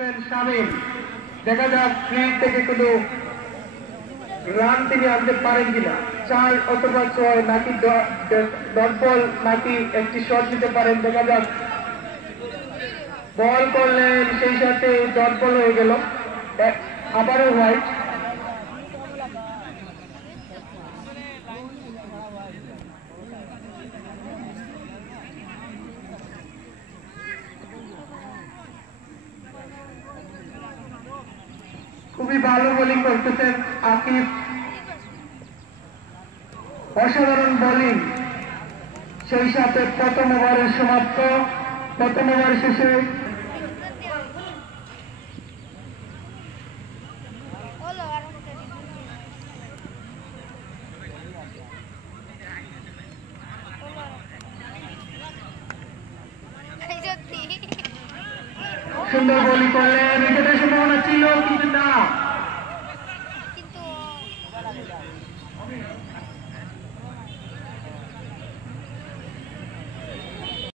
Batsman Shamim, দেখা যাক field থেকে কোনো রান তিনি আনতে পারেন কিনা। 4 অথবা 6 নাকি ডট বল নাকি একটি শট নিতে পারেন, দেখা যাক। বল করলেন, সেই সাথে ডট বল হয়ে গেল, আবারও হোয়াইট। খুবই ভালো বোলিং করতেছেন আকিব, অসাধারণ বোলিং। সেই সাথে প্রথম ওভারের সমাপ্ত, প্রথম ওভার শেষে সুন্দর বোলিং করলেন, উইকেটের সম্ভাবনা ছিল কিন্তু না।